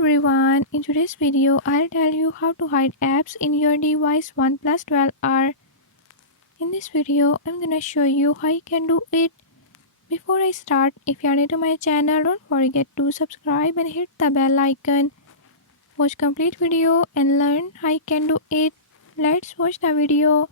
everyone, in today's video I'll tell you how to hide apps in your device Oneplus 12R. In this video I'm gonna show you how you can do it. Before I start, if you are new to my channel, don't forget to subscribe and hit the bell icon. Watch complete video and learn how you can do it. Let's watch the video.